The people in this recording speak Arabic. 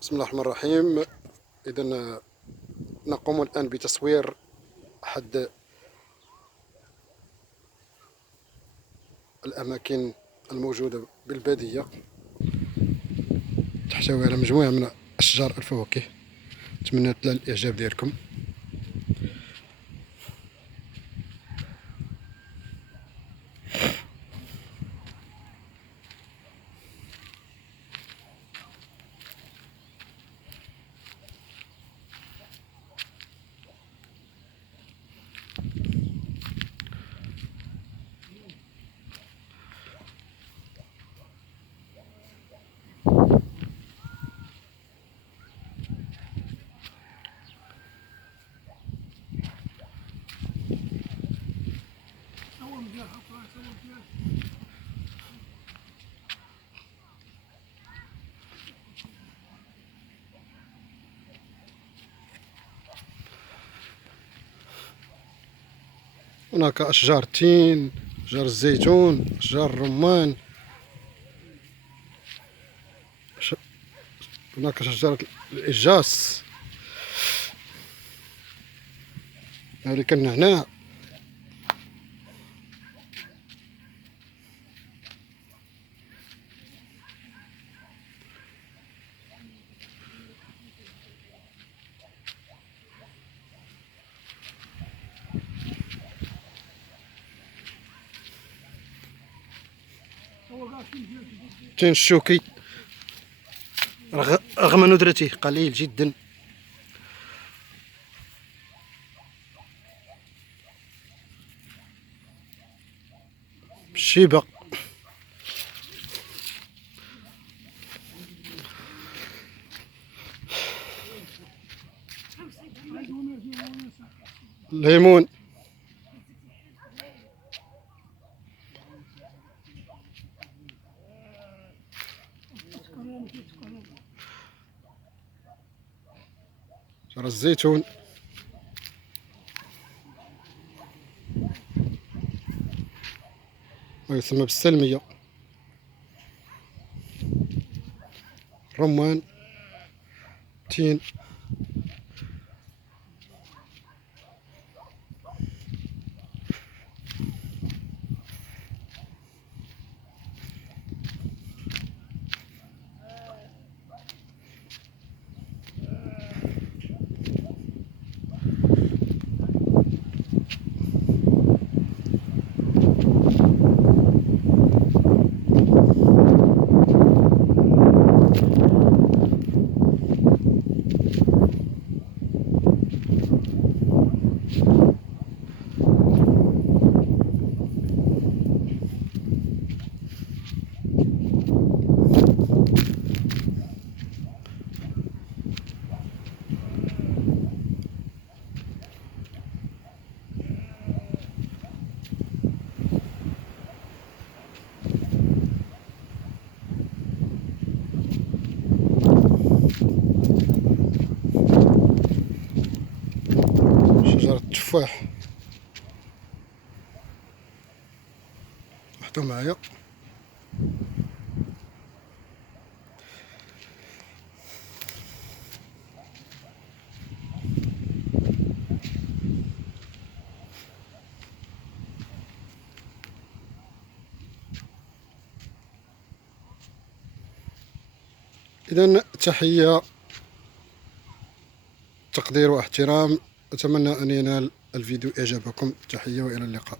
بسم الله الرحمن الرحيم. إذا نقوم الآن بتصوير أحد الأماكن الموجودة بالبادية، تحتوي على مجموعة من أشجار الفواكه. نتمنى تنال الإعجاب ديالكم. هناك أشجار التين، أشجار الزيتون، أشجار الرمان، هناك شجرة الإجاس، هذيك النعناع. التين الشوكي رغم ندرته قليل جدا. الشيبة، الليمون، شجر الزيتون، ويسمى بالسلمية، رمان، تين. شجرة التفاح، لاحظوا معايا. إذن تحية، تقدير واحترام. أتمنى أن ينال الفيديو إعجابكم. تحية وإلى اللقاء.